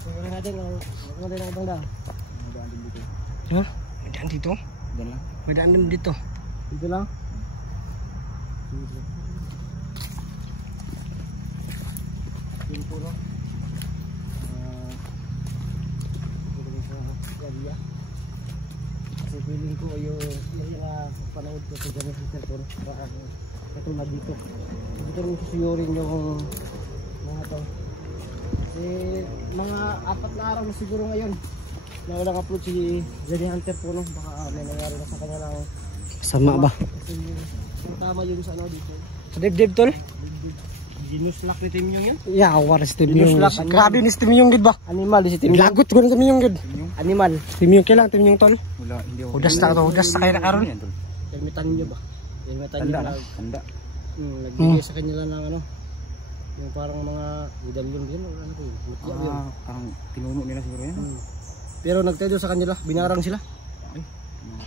Siguro natin ang natin ang banda. Daan din dito. Ha? May daan dito? Daan lang. May daan din dito. Dito lang? Yun po no? Kasi feeling ko yung panood ko sa ganun sister ko katulad dito. Dito rin susuyurin yung mga to. Kasi mga 4 na araw na siguro ngayon na walang upload si Jenny Hunter po no. Baka may nangyari na sa kanya ng sama ba? Kasi yung tama yun sa ano dito. Sa dibdib tol? Ginuslak ni Tim Yung yun? Yeah, waras Tim Yung. Grabe ni Tim Yung gid ba? Animal si Tim Yung. Lagot ko ni Tim Yung gid. Animal. Tim Yung kailang Tim Yung tol? Wala, hindi ako. Hudas na to, hudas sa kay na karon. Helmetan niyo ba? Helmetan niyo na. Tanda. Nagbigay sa kanila ng ano? Yung parang mga medalyon din o ano ko. Parang pinuno nila siguro yan. Pero nagtayo sa kanila, binarang sila.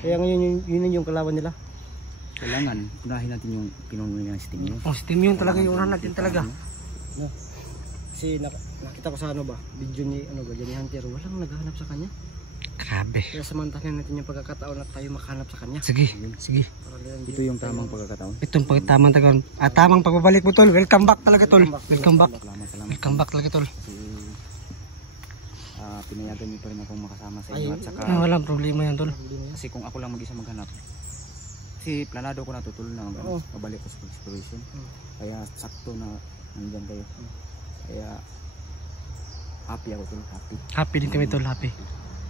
Kaya ngayon yun yung kalaban nila. Kailangan unahin natin yung pinuno nila si Tim Yung. Oh, si Tim Yung talaga yung unahan natin talaga. No. Kasi nakita ko sa ano ba, video ni ano ba, Jenny Hunter, walang naghahanap sa kanya. Grabe. Kaya samantahan natin yung pagkakataon na tayo makahanap sa kanya. Sige, sige. Ito yung tamang pagkakataon. Itong tamang taon. Tamang pagbabalik mo tol. Welcome back talaga tol. Welcome back. Welcome back talaga tol. Pinayagan niyo pa rin akong makasama sa inyo at saka walang problema yan tol. Kasi kung ako lang mag-isa maghanap, kasi planado ko na tutol na mabalik ko sa exploration. Kaya sakto na nandiyan kayo. Kaya happy ako tol, happy. Happy din kami tol, happy.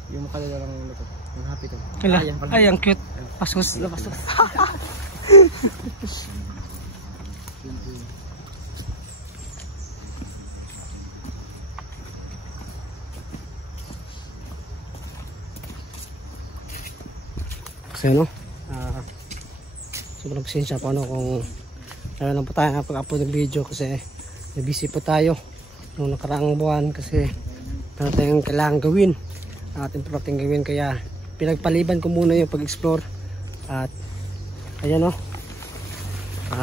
Yung mukha nila lang ito, yung happy tol. Ay, ang cute. Pasos. Pasos. Kasi ano, sobrang pasensya po ano kung lang po tayo nakapag-upload ng video kasi busy po tayo nung nakaraang buwan kasi meron tayong kailangan gawin at importanteng gawin kaya pinagpaliban ko muna yung pag-explore at ayan o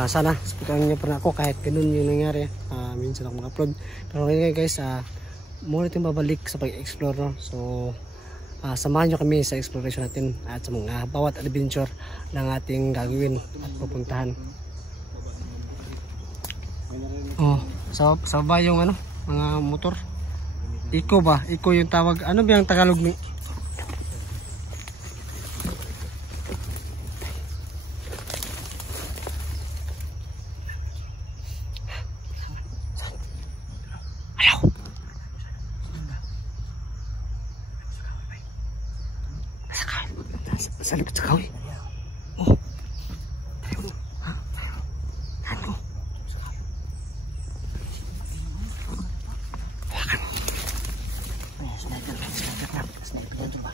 sana sabitan nyo pa na ako kahit ganun yung nangyari minsan ako mag-upload pero ngayon guys muna tayong babalik sa pag-explore no? So samahan nyo kami sa exploration natin at sa mga bawat adventure ng ating gagawin at pupuntahan. Oh, sa ba yung ano, mga motor? Eco ba? Eco yung tawag. Ano ba yung Tagalog ni? Sa likod sa kahoy. Oh. Tayo. Ha? Tayo. Hawakan. Sniper yan ba?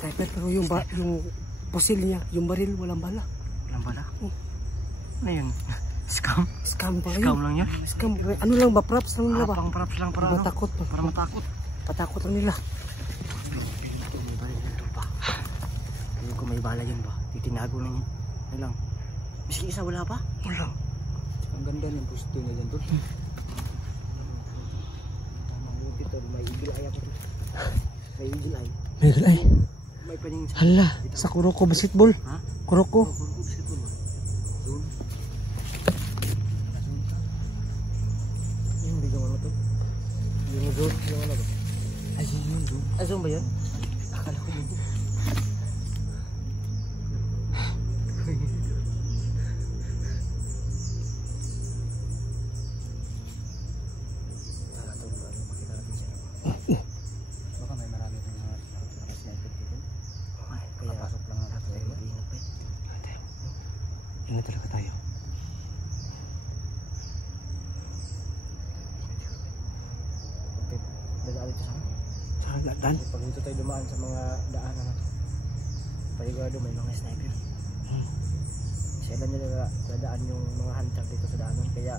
Sniper pero yung pusil niya, yung baril walang bala. Walang bala? Ano yun? Scam? Scam pa yun. Scam lang yun? Scam. Ano lang ba? Props lang nila ba? Pang props lang para matakot. Para matakot. Patakot lang nila. May baril na ito pa. Hindi ko may bala yun ba? Itinago na niya. Ano lang. Bising isa wala pa? Wala. Ang ganda ng pusto niya dyan doon. Tamang buti to. May eagle eye ako to. May eagle eye. May eagle eye? Hala, sa Kuroko basketball. Ha? Kuroko. Kuroko basketball ba? Doon. Yung zone, yung ano ba? Ay, yun, yun. Ah, zone ba yun? Akala ko yun. Baka may marami pang mga sniper dito. Kaya pasok lang ako sa iyo. Ingat talaga tayo. Okay, dadaan dito sa akin. Sa daan? Pag dito tayo dumaan sa mga daanan na to, paligado may mga sniper. Kailan nila dadaan yung mga hunter dito sa daanan, kaya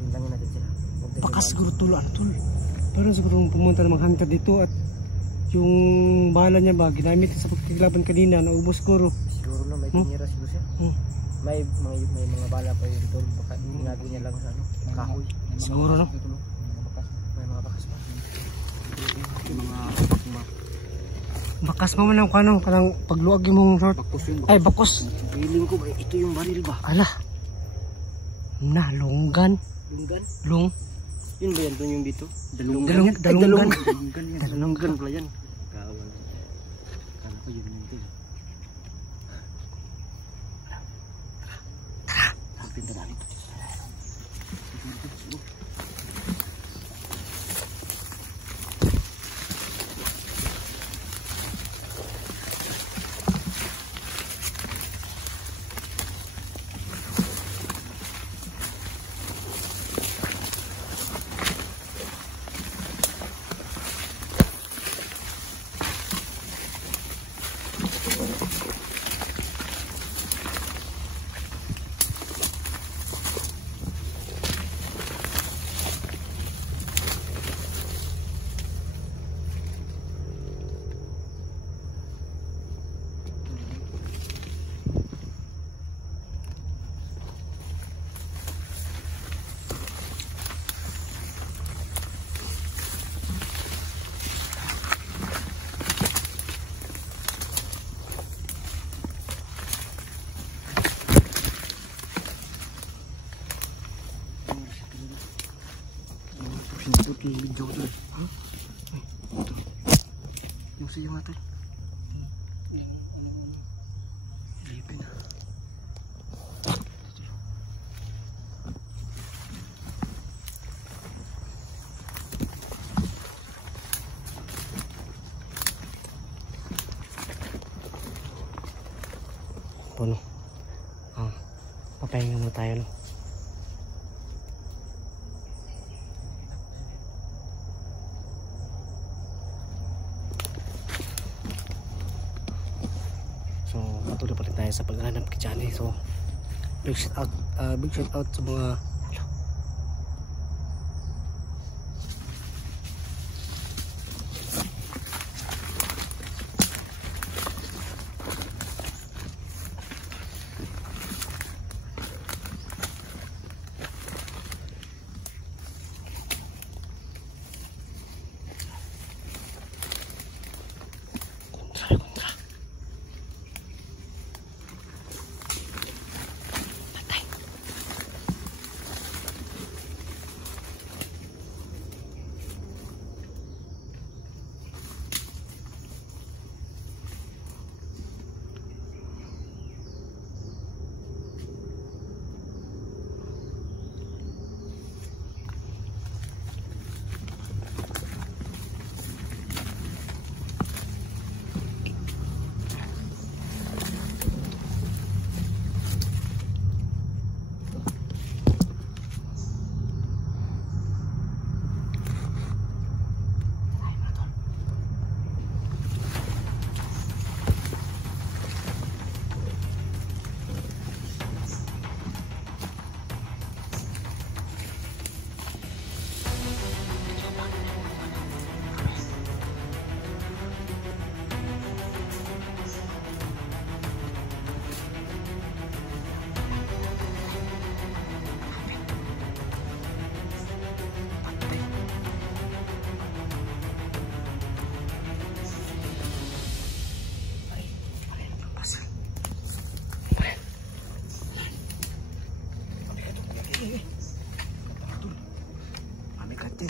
tingnan natin sila. Huwag tayo Baka dumaan. siguro tol, ano tol? Pero siguro pumunta ng mga hunter dito at yung bala niya ba, ginamit sa pagkaglaban kanina, naubos siguro. Siguro na may tinira siguro siya. May mga bala pa yun tol, baka ginagawa niya lang sa ano, kahoy. Siguro no? May mga bakas pa. Bakas mo man ang kanang pagluag yung short. Bakos yun. Ay, bakos. Feeling ko ba, ito yung baril ba? Ala. Na, lunggan. Lunggan? Lung. Yun ba yan doon yung dito? Dalunggan. Dalunggan yan. Dalunggan pala yan. Kawal. Kala ko yun yung dito. Pinta namin. Pindutin video doon. Yung siya nga tayo. Lipin na. Puno. Papahinga mo tayo no. So, patuloy pa rin tayo sa paghanap kay Johnny. So, big shout out sa mga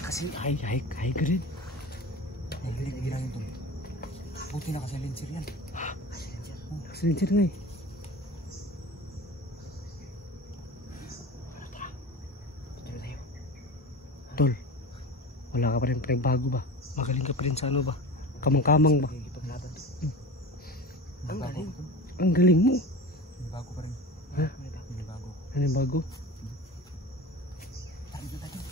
kasi High grade. nahilig ginagin to. Buti na kasi silencer yan. Silencer nga eh. Tuloy tayo. Tol, wala ka pa rin bago ba? Magaling ka pa rin sa ano ba? Kamang-kamang ba? Ipaglaban to. Ang galing. Ang galing mo. May bago pa rin. Ha? May bago. Ano yung bago? Tayo na tayo.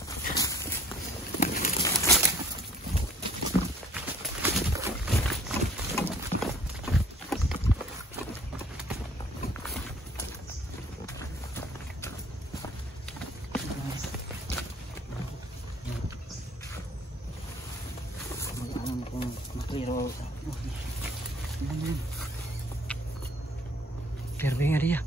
Mag-alam kung matiro. Clear ba yung area?